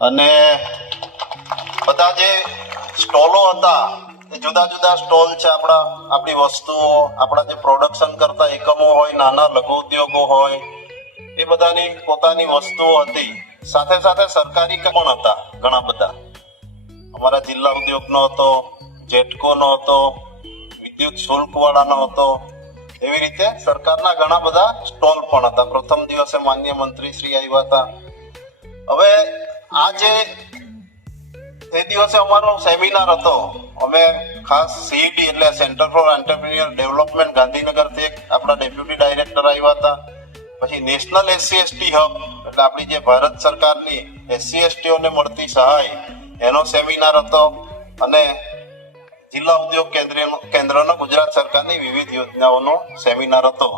અને બધા જે સ્ટોલો હતા જુદા જુદા સ્ટોલ છે, આપણી વસ્તુઓ, આપણા જે પ્રોડક્શન કરતા એકમો હોય, નાના લઘુ ઉદ્યોગો હોય, એ બધાની પોતાની વસ્તુઓ હતી. સાથે સાથે સરકારી પણ હતા ઘણા બધા. અમારા જિલ્લા ઉદ્યોગનો હતો, જેટકોનો હતો, વિદ્યુત શુલ્ક વાળાનો હતો. એવી રીતે સરકારના ઘણા બધા સ્ટોલ પણ હતા. પ્રથમ દિવસે માન્ય મંત્રી શ્રી આવ્યા હતા. હવે આજે તે દિવસે અમારો સેમિનાર હતો. અમે ખાસ સીઈડી એટલે સેન્ટર ફોર એન્ટરપ્રિન્યોર ડેવલપમેન્ટ ગાંધીનગરથી આપણા ડેપ્યુટી ડાયરેક્ટર આવ્યા હતા. પછી નેશનલ એસસી એસટી હબ એટલે આપણી જે ભારત સરકારની એસસી એસટીઓને મળતી સહાય એનો સેમિનાર હતો. અને જિલ્લા ઉદ્યોગ કેન્દ્રનો ગુજરાત સરકારની વિવિધ યોજનાઓનો સેમિનાર હતો.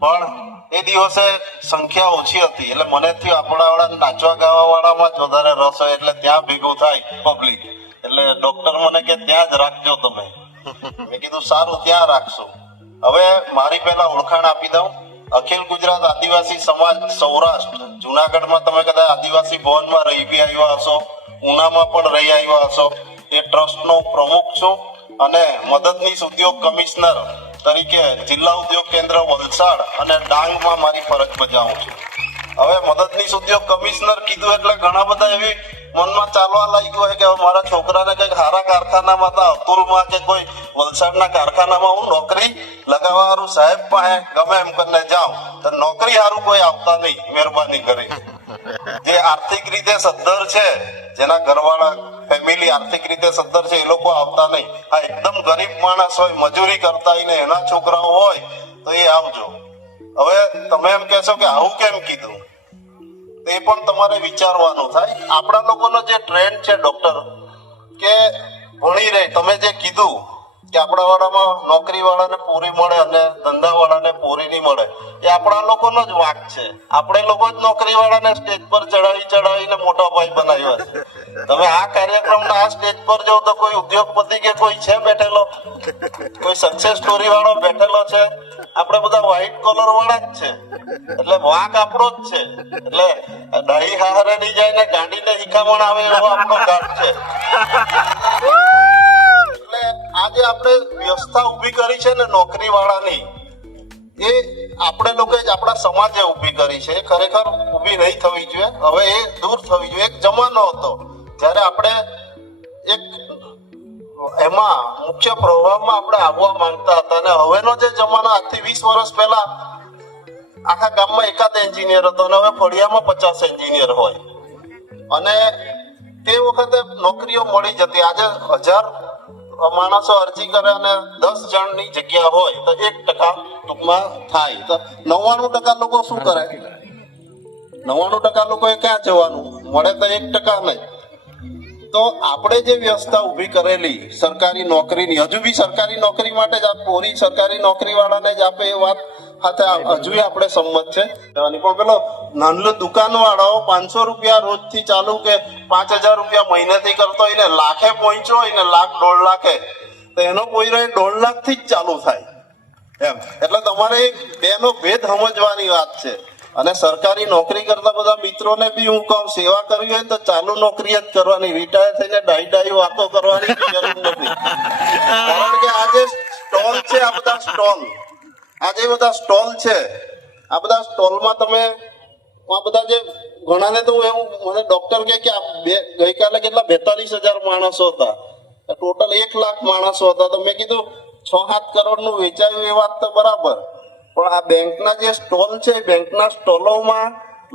પણ એ દિવસે સંખ્યા ઓછી હતી એટલે મને થયું આપણા વાળા નાચવા ગાવા વાળામાં જ વધારે રસ હોય એટલે ત્યાં ભેગું થાય પબ્લિક. એટલે ડોક્ટર મને કે ત્યાં જ રાખજો તમે. મેં કીધું સારું, ત્યાં રાખશું. હવે મારી પહેલા ઓળખાણ આપી દઉં. અખિલ ગુજરાત આદિવાસી સમાજ સૌરાષ્ટ્ર, જુનાગઢમાં તમે કદાચ આદિવાસી ભવનમાં રહી બી આવ્યા હશો, ઉનામાં પણ રહી આવ્યા હશો. એ ટ્રસ્ટનો પ્રમુખ છું અને મદદનીશ ઉદ્યોગ કમિશનર તરીકે જિલ્લા ઉદ્યોગ કેન્દ્ર વલસાડ અને ડાંગમાં મારી ફરજ બજાવું છું. હવે મદદનીશ ઉદ્યોગ કમિશનર કીધું એટલે ઘણા બધા એવી મનમાં ચાલવા લાગ્યું હોય કે મારા છોકરાને કઈક સારા કારખાનામાં હતા, અતુલમાં કે કોઈ વલસાડના કારખાનામાં હું નોકરી લગાવવાનું સાહેબ પાસે ગમે એમ કરીને જાઉં તો નોકરી સારું કોઈ આવતા નહીં. મહેરબાની કરી જે આર્થિક રીતે સદ્ધર છે, જેના ઘરવાળા ફેમિલી આર્થિક રીતે સદ્ધર છે, એ લોકો આવતા નહીં. આ એકદમ ગરીબ માણસ હોય, મજૂરી કરતા હોય ને એના છોકરાઓ હોય તો એ આવજો. હવે તમે એમ કહેશો કે આવું કેમ કીધું, એ પણ તમારે વિચારવાનું થાય. આપણા લોકોનો જે ટ્રેન્ડ છે ડોક્ટર, કે ભણી રહે, તમે જે કીધું કે આપણા વાળામાં નોકરી વાળાને પૂરી મળે અને ધંધા વાળાને પૂરી નહીં મળે, એ આપણા લોકોનો જ વાંક છે. આપણે લોકો જ નોકરી વાળાને સ્ટેજ પર ચડાવીને મોટા ભાઈ બનાવ્યા છે. તમે આ કાર્યક્રમના આ સ્ટેજ પર જાઓ તો કોઈ ઉદ્યોગપતિ કે કોઈ છે બેઠેલો, કોઈ સક્સેસ સ્ટોરી વાળો બેઠેલો છે? આપણે બધા વ્હાઈટ કોલર વાળા જ છે. એટલે વાંક આપણો જ છે. એટલે ડાહી હારે નહીં જાય ને ગાંડીને હિકામણ આવે એવો આપણો ઘાટ છે. એટલે આજે આપણે વ્યવસ્થા ઊભી કરી છે ને નોકરી વાળાની, એ આપણે લોકો જ આપણા સમાજે ઊભી કરી છે. ખરેખર ઊભી નહીં થવી જોઈએ. હવે એ દૂર થવી જોઈએ. એક જમાનો હતો જ્યારે આપણે એક એમાં મુખ્ય પ્રવાહમાં આપણે આવવા માંગતા હતા, અને હવેનો જે જમાનો આજથી 20 વર્ષ પહેલા આખા ગામમાં એકાદ એન્જિનિયર હતો અને હવે ફળિયામાં 50 એન્જિનિયર હોય. અને તે વખતે નોકરીઓ મળી જતી. આજે 1000 માણસો અરજી કરે અને 10 જણની જગ્યા હોય તો 1% ટૂંકમાં થાય. તો 99% લોકો શું કરે? 99% લોકોએ ક્યાં જવાનું? મળે તો 1% નહીં. તો આપણે જે વ્યવસ્થા ઊભી કરેલી સરકારી નોકરીની, હજુ બી સરકારી નોકરી માટે જ પૂરી સરકારી નોકરી વાળાને જ આપે એ વાત સાથે હજુ આપણે સંમત છે. પણ પેલો નાનો દુકાન વાળો 500 રૂપિયા રોજથી ચાલુ કે 5000 રૂપિયા મહિનેથી કરતો હોય ને લાખે પહોંચ્યો હોય ને લાખ 1.5 લાખે, તો એનો કોઈ 1.5 લાખ થી જ ચાલુ થાય એમ. એટલે તમારે બેનો ભેદ સમજવાની વાત છે. અને સરકારી નોકરી કરતા બધા મિત્રોને બી હું કહું, સેવા કરવી હોય તો ચાલુ નોકરી જ કરવાની. રિટાયર થઈને ડાઈ વાતો કરવાની જરૂર નથી. કારણ કે આ જે સ્ટોલ છે, આ બધા સ્ટોલ છે, આ બધા સ્ટોલમાં તમે આ બધા જે ઘણાને તો એવું મને ડોક્ટર કે ગઈકાલે કેટલા 42,000 માણસો હતા, ટોટલ 1 લાખ માણસો હતા. તો મેં કીધું 6-7 કરોડનું વેચાયું એ વાત તો બરાબર, પણ આ બેંકના જે સ્ટોલ છે, બેંકના સ્ટોલોમાં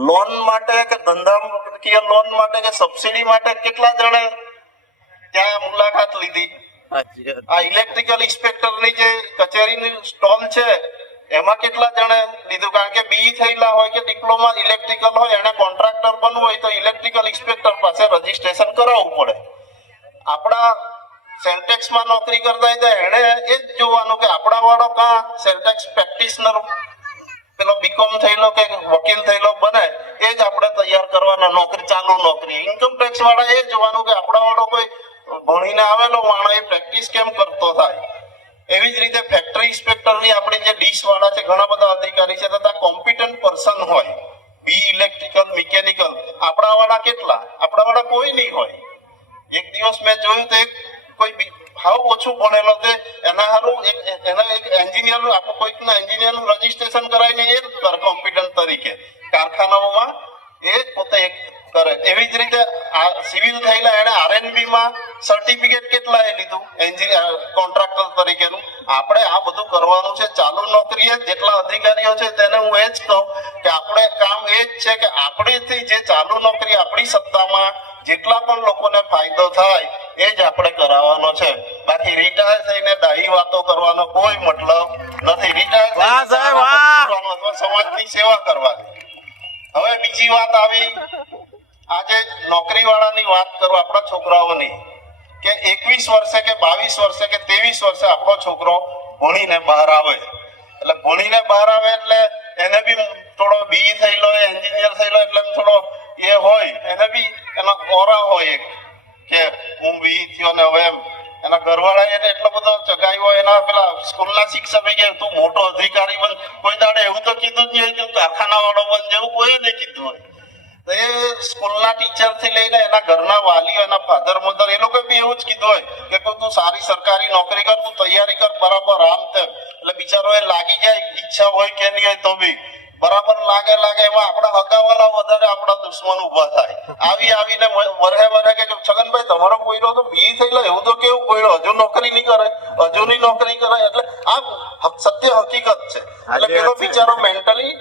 લોન માટે કે ધંધાકીય લોન માટે કે સબસિડી માટે કેટલા જણે ત્યાં મુલાકાત લીધી? આ ઇલેક્ટ્રિકલ ઇન્સ્પેક્ટરની જે કચેરીની સ્ટોલ છે એમાં કેટલા જણે લીધું? કારણ કે BE થયેલા હોય કે ડિપ્લોમા ઇલેક્ટ્રિકલ હોય, એને કોન્ટ્રાક્ટર બનવું હોય તો ઇલેક્ટ્રિકલ ઇન્સ્પેક્ટર પાસે રજીસ્ટ્રેશન કરાવવું પડે. આપણા સેલટેક્સમાં નોકરી કરતા હોય તો એને એ જ જોવાનું કે આપણા વાળો કાં સેલટેક્સ પ્રેક્ટિશનર પેલો બીકોમ થયેલો કે વકીલ થયેલો બને, એ જ આપણે તૈયાર કરવાના નોકરી, ચાલુ નોકરી. ઇન્કમ ટેક્સ વાળા એ જોવાનું કે આપણા વાળો કોઈ ભણીને આવેલો માણસ એ પ્રેક્ટિસ કેમ કરતો થાય. એવી જ રીતે ફેક્ટરી ઇન્સ્પેક્ટરની આપણી જે ડીશ વાળા છે, ઘણા બધા અધિકારી છે, તથા કોમ્પિટન્ટ પર્સન હોય, BE ઇલેક્ટ્રિકલ, મિકેનિકલ કેટલા આપણા વાળા કોઈ નહીં હોય. એક દિવસ મેં જોયું તો એક કોઈ હાવ ઓછું ભણેલો તે એના હારું એના એક એન્જિનિયર આપણું કોઈકના એન્જિનિયરનું રજીસ્ટ્રેશન કરાવીને એ કરે કોમ્પિટન્ટ તરીકે કારખાનાઓમાં એ પોતે કરે. એવી જ રીતે આ સિવિલ થયેલા એને આરએનબી માં સર્ટિફિકેટ કેટલા એ લીધું એન્જિનિયર કોન્ટ્રાક્ટર તરીકેનું. આપણે આ બધું કરવાનું છે ચાલુ નોકરીએ. જેટલા અધિકારીઓ છે તેને હું એ જ કહું કે આપણે કામ એ જ છે કે આપણેથી જે ચાલુ નોકરી આપણી સત્તામાં જેટલા પણ લોકોને ફાયદો થાય એ જ આપણે કરાવવાનો છે. બાકી રિટાયર થઈને ડાહી વાતો કરવાનો કોઈ મતલબ નથી. રિટાયર સમાજની સેવા કરવાની. હવે બીજી વાત આવી, આજે નોકરી વાળાની વાત કરો આપણા છોકરાઓની, કે 21 વર્ષે કે 22 વર્ષે કે 23 વર્ષે આપણો છોકરો ભણીને બહાર આવે. એટલે ભણીને બહાર આવે એટલે એને બી થોડો બી થયેલો એન્જિનિયર થયેલો એટલે થોડો એ હોય, એને બી એનો ઓરા હોય એક કે હું બી થયો ને હવે એના ઘરવાળા એને એટલો બધો ચગાવ્યો. એના પેલા સ્કૂલના શિક્ષકે કે તું મોટો અધિકારી બન. કોઈ દાડે એવું તો કીધું જ નહીં કે કારખાના વાળો બન, જેવું કોઈ નહીં કીધું હોય. તો એ સ્કૂલના ટીચર થી લઈને એના ઘરના વાલીઓ, એના ફાધર મધર એ લોકો બી એવું જ કીધું હોય કે તું સારી સરકારી નોકરી કર, તું તૈયારી કર બરાબર આમ તેમ. એટલે બિચારો એ લાગી જાય, ઈચ્છા હોય કે નહીં હોય તો બી બરાબર લાગે એમાં આપણા હગાવાલા વધારે આપણા દુશ્મન ઉભા થાય. આવીને વરહે કે છગનભાઈ તમારો કોઈનો તો બી થયેલો એવું તો કેવું કોઈનો હજુ નોકરી નહીં કરે, હજુની નોકરી કરે. એટલે આ સત્ય હકીકત છે. એટલે પેલો બિચારો મેન્ટલી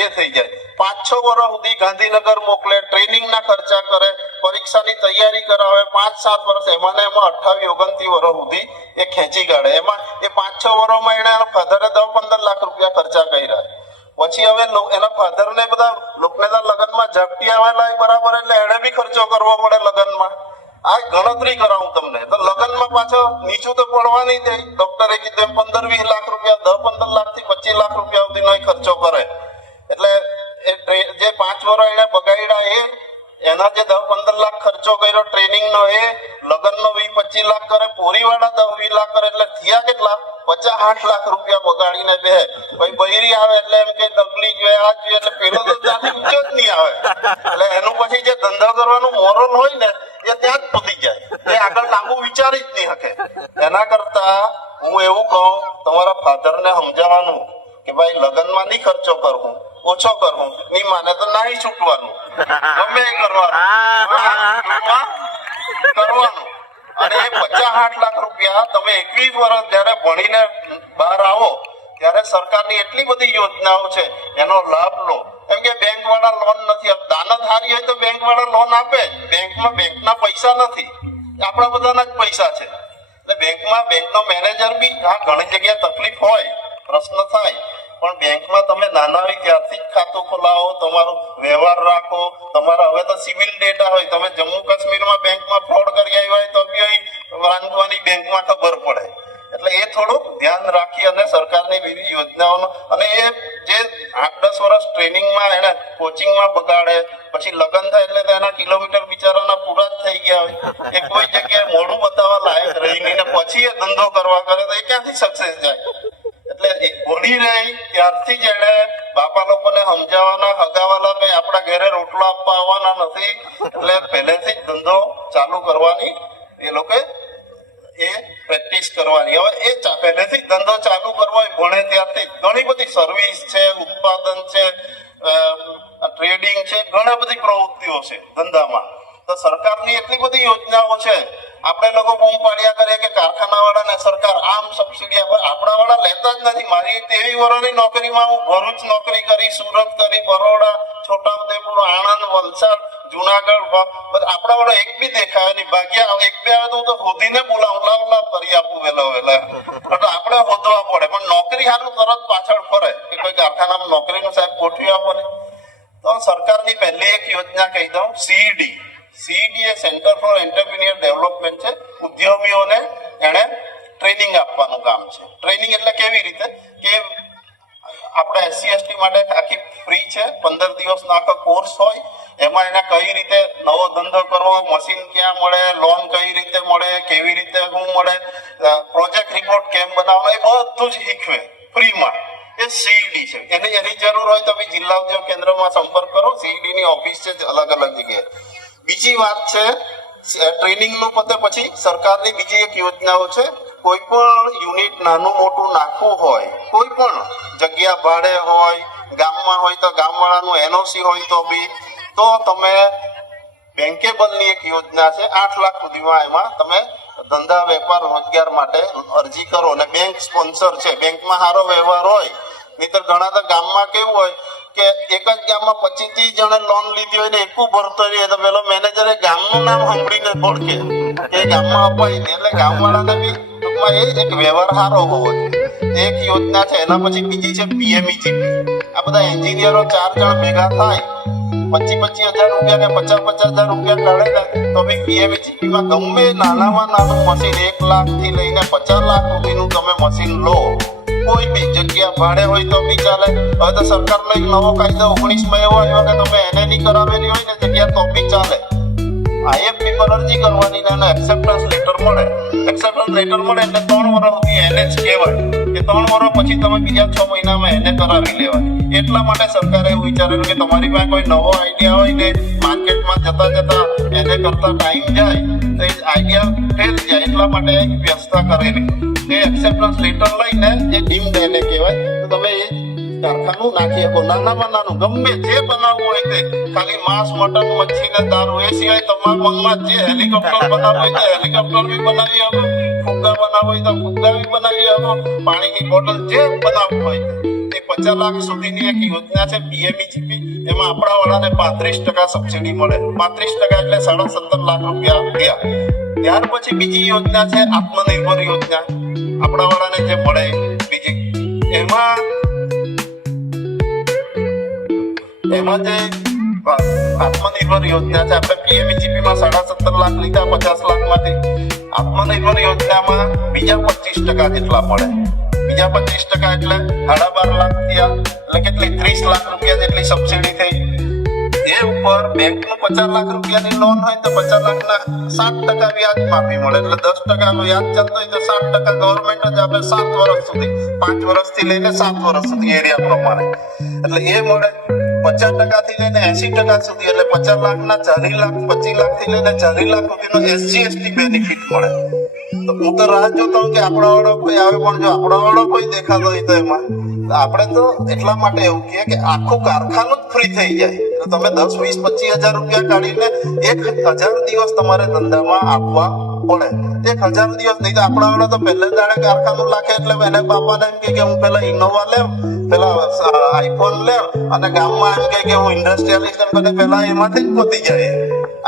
એ થઈ જાય. 5-6 વર્ષ સુધી ગાંધીનગર મોકલે, ટ્રેનિંગ ના ખર્ચા કરે, પરીક્ષાની તૈયારી કરાવે. 5-7 વર્ષ એમાં 28-29 વર્ષ સુધી એ ખેંચી કાઢે. એમાં એ 5-6 વર્ષમાં એને ફાધરે 10-15 લાખ રૂપિયા ખર્ચા કર્યા. પછી હવે એના ફાધર ને બધા લોકનેતા લગ્નમાં ઝાપટી આવેલા બરાબર, એટલે એને બી ખર્ચો કરવો પડે લગ્નમાં. આ ગણતરી કરાવું તમને તો લગ્નમાં પાછો નીચું તો પડવા નહીં દે. ડોક્ટરે કીધું 15-20 લાખ રૂપિયા, 10-15 લાખ થી 25 લાખ રૂપિયા સુધીનો ખર્ચો કરે. એટલે જે 5 વર્ષ એને બગાડ્યા એના જે 10-15 લાખ ખર્ચો કર્યો ટ્રેનિંગ નો, એ લગ્ન નો 20-25 લાખ કરે, પોરી વાળા 10-20 લાખ કરે. એટલે થયા કેટલા? 50-60 લાખ રૂપિયા બગાડીને બે. ભાઈ બૈરી આવે એટલે એમ કે ડગલી જોઈએ, આ જોઈએ, એટલે પેલો તો ત્યાંથી ઊંચો જ નહીં આવે. એટલે એનું પછી જે ધંધો કરવાનું મોરલ હોય ને એ ત્યાં જ પતી જાય. એ આગળ લાંબુ વિચારી જ નહીં શકે. એના કરતા હું એવું કહું, તમારા ફાધર ને સમજાવવાનું કે ભાઈ લગ્નમાં નહીં ખર્ચો કરવું, ઓછો કરવું, નહીં માને તો નાહી છૂટવાનું, ગમે કરવાનું. અને એ 50-60 લાખ રૂપિયા તમે 21 વર્ષ જયારે ભણીને બહાર આવો ત્યારે સરકારની એટલી બધી યોજનાઓ છે, એનો લાભ લો. કેમ કે બેંક વાળા લોન નથી આપતા. દાનત હારી હોય તો બેંક વાળા લોન આપે. બેંકના પૈસા નથી, આપણા બધાના જ પૈસા છે. એટલે બેંકનો મેનેજર બી ઘણી જગ્યાએ તકલીફ હોય, પ્રશ્ન થાય, પણ બેંકમાં તમે નાના હોય ત્યારથી જ ખાતું ખોલાવો, તમારો વ્યવહાર રાખો. તમારા હવે તો સિવિલ ડેટા હોય, તમે જમ્મુ કાશ્મીરમાં બેંકમાં ફ્રોડ કરી આવ્યા હોય તો બી વાંધવાની બેંકમાં ખબર પડે. એટલે એ થોડુંક ધ્યાન રાખી અને સરકારની વિવિધ યોજનાઓનો, અને એ જે 8-10 વર્ષ ટ્રેનિંગમાં એને કોચિંગમાં બગાડે, પછી લગ્ન થાય એટલે એના કિલોમીટર બિચારાના પૂરા જ થઈ ગયા હોય. એ કોઈ જગ્યાએ મોઢું બતાવવા લાયક રહી નહીં, પછી એ ધંધો કરવા કરે તો એ ક્યાંથી સક્સેસ જાય? એટલે ભણી રહી ત્યારથી જ એને બાપા લોકોને સમજાવવાના, હગાવાલા કઈ આપણા ઘરે રોટલો આપવા આવવાના નથી. એટલે પહેલેથી જ ધંધો ચાલુ કરવાની એ લોકો એ પ્રેક્ટિસ કરવાની. હવે એ પહેલેથી ધંધો ચાલુ કરવો હોય ભણે ત્યારથી. ઘણી બધી સર્વિસ છે, ઉત્પાદન છે, ટ્રેડિંગ છે, ઘણી બધી પ્રવૃત્તિઓ છે ધંધામાં. તો સરકારની એટલી બધી યોજનાઓ છે. આપણે લોકો બૂમ પાડ્યા કરીએ કે કારખાના વાળાને સરકાર આમ સબસિડી આપે, આપણા વાળા લેતા જ નથી. મારી 23 વર્ષની નોકરીમાં હું ભરૂચ નોકરી કરી, સુરત કરી, બરોડા, છોટાઉદેપુર, આણંદ, વલસાડ, જુનાગઢ, આપણા વાળા એક બી દેખાય નહીં. ભાગ્યા એક બે આવે તો શોધીને બોલાવ કરી આપું વેલા. એટલે આપણે શોધવા પડે, પણ નોકરી સારું તરત પાછળ ફરે કે કોઈ કારખાનામાં નોકરીનું સાહેબ ગોઠવી આપો ને. તો સરકારની પહેલી એક યોજના કહી દઉં, CED A centre for entrepreneur development છે. ઉદ્યમીઓને એને ટ્રેનિંગ આપવાનું કામ છે. ટ્રેનિંગ એટલે કેવી રીતે કે આપણે SC/ST માટે આખી ફ્રી છે. 15 દિવસનો આખો કોર્સ હોય. એમાં એને કઈ રીતે નવો ધંધો કરવો, મશીન ક્યાં મળે, લોન કઈ રીતે મળે, કેવી રીતે શું મળે, પ્રોજેક્ટ રિપોર્ટ કેમ બનાવવાનો, એ બધું જ શીખવે ફ્રીમાં. એ સીઈડી છે. એની જરૂર હોય તો જિલ્લા ઉદ્યોગ કેન્દ્રમાં સંપર્ક કરો. સીઈડી ની ઓફિસ છે અલગ અલગ જગ્યાએ. બીજી વાત છે ટ્રેનિંગ નું પતે પછી સરકારની બીજી એક યોજનાઓ છે. કોઈ પણ યુનિટ નાનું મોટું નાખવું હોય, કોઈ પણ જગ્યા ભાડે હોય, ગામમાં હોય તો ગામવાળાનું એનઓસી હોય તો બી, તો તમે બેંકેબલની એક યોજના છે 8 લાખ સુધીમાં, એમાં તમે ધંધા વેપાર રોજગાર માટે અરજી કરો અને બેંક સ્પોન્સર છે. બેંકમાં સારો વ્યવહાર હોય, નહીતર ઘણા તો ગામમાં કેવું હોય કે એક જ ગામમાં 25-30 જણે લોન લીધી હોય ને એકું ભરતો રહીએ તો પેલો મેનેજરે ગામનું નામ સાંભળીને ઓળખે કે ગામમાં અપાય. એટલે ગામવાળાને બી ટૂંકમાં એ એક વ્યવહાર સારો હોવો જોઈએ. એક યોજના છે. એના પછી બીજી છે પીએમઈજીપી. આ બધા એન્જિનિયરો 4 જણ ભેગા થાય, 25,000 રૂપિયા ને 50,000 રૂપિયા કાઢે ને તો બી પીએમઈજીપી માં ગમે નાનામાં નાનું મશીન 1 લાખ થી લઈને 50 લાખ સુધીનું તમે મશીન લો, કોઈ બી જગ્યા ભાડે હોય તો બી ચાલે. હવે તો સરકારનો એક નવો કાયદો 19 એવો આવ્યો કે તમે એને નહીં કરાવેલી હોય ને જગ્યા તો બી ચાલે. આઈએફપી પર અરજી કરવાની ને એક્સેપ્ટન્સ લેટર મળે. એક્સેપ્ટન્સ લેટર મળે એટલે 3 વર્ષ સુધી એને જ કહેવાય કે 3 વર્ષ પછી તમે બીજા 6 મહિનામાં એને કરાવી લેવાની. એટલા માટે સરકારે એવું વિચારેલું કે તમારી પાસે કોઈ નવો આઈડિયા હોય ને માર્કેટમાં જતા જતા એને કરતા ટાઈમ જાય તો એ આઈડિયા ફેલ જાય, એટલા માટે એક વ્યવસ્થા કરેલી. એ એક્સેપ્ટન્સ લેટર લઈને એ ડીમ્ડ એને કહેવાય. તો તમે એ કારખાનું નાખી શકો, નાનામાં નાનું ગમે જે બનાવવું હોય તે, ખાલી માંસ, મટન, મચ્છી ને દારૂ, એ સિવાય તમારા મનમાં જે હેલિકોપ્ટર બનાવવું હોય તો હેલિકોપ્ટર બી બનાવી શકો, ફુગ્ગા બનાવવું હોય તો ફુગ્ગા બી બનાવી શકો, પાણીની બોટલ જે બનાવવું હોય તે 50 લાખ સુધીની એક યોજના છે પીએમઈજીપી. એમાં આપણા વાળાને 35% સબસિડી મળે. 35% એટલે 17.5 લાખ રૂપિયા ગયા. ત્યાર પછી બીજી યોજના છે આત્મનિર્ભર યોજના, આપણા વાળાને જે મળે બીજી. એમાં જે આત્મનિર્ભર યોજના છે, આપણે પીએમઈજીપી માં 17.5 લાખ લીધા 50 લાખ માંથી. આત્મનિર્ભર યોજનામાં બીજા 25% જેટલા મળે. બીજા 25% એટલે 12.5 લાખ થયા, એટલે કેટલી 30 લાખ રૂપિયા જેટલી સબસિડી થઈ. એ ઉપર બેંકનું 50 લાખ રૂપિયાની લોન હોય તો 50 લાખના 7% વ્યાજ માફી મળે. એટલે 10% વ્યાજ ચાલતો હોય તો 7% ગવર્મેન્ટ જ આપે 7 વર્ષ સુધી, 5 વર્ષથી લઈને 7 વર્ષ સુધી એરિયા પ્રમાણે. એટલે એ મળે. 50% થી લઈને 80% સુધી, એટલે 50 લાખના 40 લાખ, 25 લાખ થી લઈને 40 લાખ સુધીનો SGST બેનિફિટ મળે. તો હું તો રાહ જોતો કે આપણા વાળો કોઈ આવે, પણ જો આપણા વાળો કોઈ દેખાતો હોય તો એમાં આપણે તો એટલા માટે એવું કહીએ કે આખું કારખાનું જ ફ્રી થઈ જાય. તો તમે 10, 20, 25 હજાર રૂપિયા કાઢીને 1000 દિવસ તમારે ધંધામાં આપવા પડે. 1000 દિવસ નહીં તો આપણા વાળા તો પહેલે દાડે કારખાનું લાખે એટલે એને બાપાને એમ કે હું પેલા ઇનોવા લેવ, પેલા આઈફોન લેવ, અને ગામમાં એમ કે હું ઇન્ડસ્ટ્રીયલિસ્ટ એમ કરીને પેલા એમાંથી જ પતી જાય.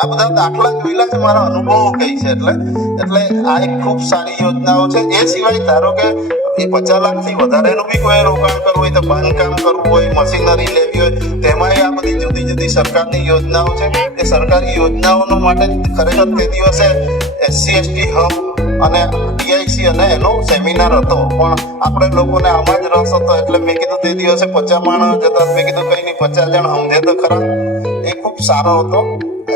આ બધા દાખલા જોયેલા છે, મારા અનુભવો કહી છે. એટલે આ એક ખૂબ સારી યોજનાઓ છે. એ સિવાય ધારો કે એ 50 લાખ થી વધારેનું બી કોઈ રોકાણ કરવું હોય તો બાંધકામ કરવું હોય, મશીનરી લેવી હોય, તેમાં આ બધી જુદી જુદી સરકારની યોજનાઓ છે. એ સરકારી યોજનાઓનો માટે ખરેખર તે દિવસે SC/ST હબ અને DIC અને એનો સેમિનાર હતો, પણ આપણે લોકોને આમાં જ રસ હતો એટલે મેં કીધું તે દિવસે 50 માણસ જતા, મેં કીધું કઈ નહીં 50 જણ સમજે તો ખરા. એ ખૂબ સારો હતો.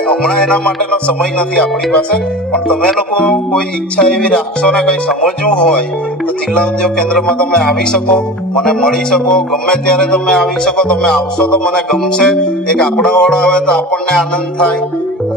હમણાં એના માટેનો સમય નથી આપણી પાસે, પણ તમે લોકો કોઈ ઈચ્છા એવી રાખશો ને કંઈ સમજવું હોય તો જિલ્લા ઉદ્યોગ કેન્દ્રમાં તમે આવી શકો, મને મળી શકો, ગમે ત્યારે તમે આવી શકો. તમે આવશો તો મને ગમશે. એક આપણા વાળો આવે તો આપણને આનંદ થાય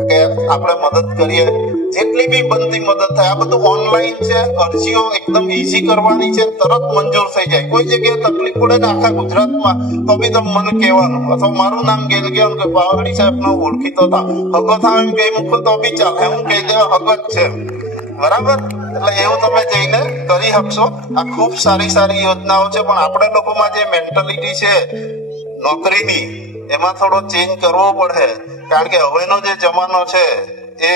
કે આપણે મદદ કરીએ. જેટલી બી બનતી મદદ થાય. આ બધું ઓનલાઈન છે, અરજીઓ એકદમ ઈઝી કરવાની છે, તરત મંજૂર થઈ જાય. કોઈ જગ્યાએ તકલીફ પડે ને આખા ગુજરાતમાં તો બી તમે મને કહેવાનું, અથવા મારું નામ ગેલગેન કે પાવડી સાહેબનો ઓળખીતો હતા હગો થાવ એમ કહી મૂકો તો બી ચાલે, હું કહી દેવા હગો જ છે, બરાબર. એટલે એવું તમે જઈને કરી શકશો. આ ખૂબ સારી સારી યોજનાઓ છે, પણ આપણે લોકોમાં જે મેન્ટાલિટી છે નોકરીની, એમાં થોડો ચેન્જ કરવો પડે. કારણ કે હવેનો જે જમાનો છે એ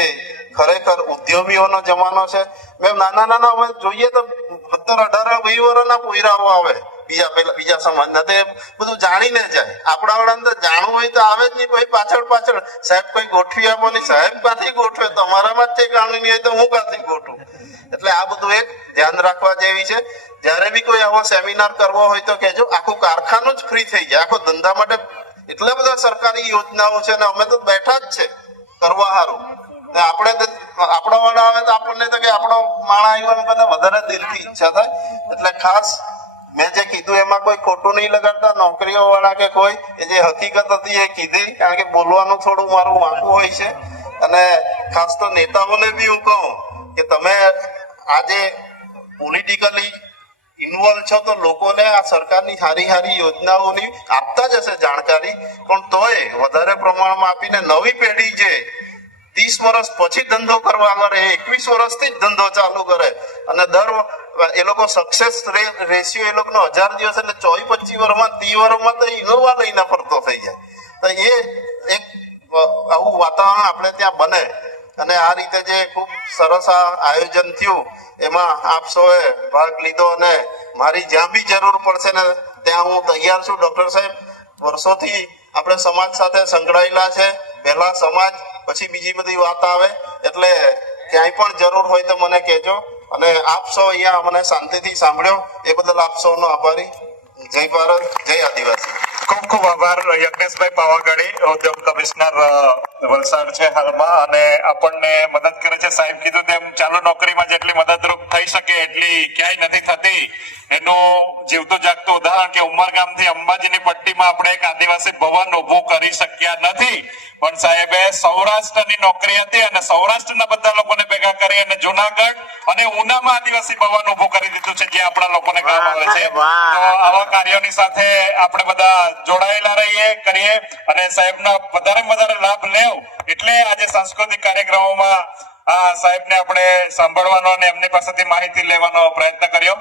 ખરેખર ઉદ્યમીઓનો જમાનો છે. મેં નાના અમે જોઈએ તો 17, 18, 20 વર્ષના પોયરાઓ આવે બીજા સમાજના, તે બધું જાણીને જાય. આપણા વાળાને તો જાણવું હોય તો આવે જ નહીં, કોઈ પાછળ સાહેબ કોઈ ગોઠવી આપો નહીં, સાહેબ કાથી ગોઠવે, તમારામાં જ જાણવી નહીં હોય તો હું કાથી ગોઠવું. એટલે આ બધું એક ધ્યાન રાખવા જેવી છે. જ્યારે બી કોઈ આવો સેમિનાર કરવો હોય તો કહેજો. આખું કારખાનું જ ફ્રી થઈ જાય. આખો ધંધા માટે એટલા બધા સરકારી યોજનાઓ છે ને અમે તો બેઠા જ છે કરવા સારું. આપણે આપણા વાળા આવે તો આપણને તો કે આપણો માણા આવ્યો એમ બધા વધારે દિલથી ઈચ્છા થાય. એટલે ખાસ મેં જે કીધું એમાં કોઈ ખોટું નહીં લગાડતા. નોકરીઓ વાળા કે કોઈ એ જે હકીકત હતી એ કીધી, કારણ કે બોલવાનું થોડું મારું વાંકું હોય છે. અને ખાસ તો નેતાઓને બી હું કહું કે તમે આજે પોલિટિકલી ઇન્વોલ્વ છો તો લોકોને આ સરકારની સારી સારી યોજનાઓની આપતા જ હશે જાણકારી, પણ તોય વધારે પ્રમાણમાં આપીને નવી પેઢી જે 30 વર્ષ પછી ધંધો કરવા કરે, 21 વર્ષથી જ ધંધો ચાલુ કરે અને એ લોકો સક્સેસ રેશિયો એ લોકોનો 1000 દિવસ એટલે 24-25 વર્ષમાં 30 વર્ષમાં તો ઇનોવા લઈને ફરતો થઈ જાય. તો એ એક આવું વાતાવરણ આપણે ત્યાં બને અને આ રીતે જે ખૂબ સરસ આ આયોજન થયું એમાં આપ સૌએ ભાગ લીધો અને મારી જ્યાં બી જરૂર પડશે ને ત્યાં હું તૈયાર છું. ડોક્ટર સાહેબ, વર્ષોથી આપણે સમાજ સાથે સંકળાયેલા છે, પહેલા સમાજ પછી બીજી બધી વાત આવે, એટલે ક્યાંય પણ જરૂર હોય તો મને કહેજો. અને આપ સૌ અહીંયા મને શાંતિથી સાંભળ્યો એ બદલ આપ સૌનો આભારી. જય ભારત, જય આદિવાસી. ખૂબ ખૂબ આભાર યજ્ઞેશભાઈ પાવાગઢી, ઉદ્યોગ કમિશનર વલસાડ છે હાલમાં, અને આપણને મદદ કરે છે. સાહેબ કીધું તેમ ચાલુ નોકરીમાં જેટલી મદદરૂપ થઈ શકે એટલી ક્યાંય નથી થતી. એનું જીવતું જાગતું ઉદાહરણ કે ઉમરગામથી અંબાજીની પટ્ટીમાં આપણે એક આદિવાસી ભવન ઉભું કરી શક્યા નથી, પણ સાહેબે સૌરાષ્ટ્રની નોકરી હતી અને સૌરાષ્ટ્રના બધા લોકોને ભેગા કરી અને જુનાગઢ અને ઉનામાં આદિવાસી ભવન ઉભું કરી દીધું છે, જે આપણા લોકોને કામ આવે છે. તો આવા કાર્યોની સાથે આપણે બધા જોડાયેલા રહીએ, કરીએ અને સાહેબના વધારે લાભ લેવ. એટલે આજે સાંસ્કૃતિક કાર્યક્રમોમાં આ સાહેબને આપણે સાંભળવાનો અને એમની પાસેથી માહિતી લેવાનો પ્રયત્ન કર્યો.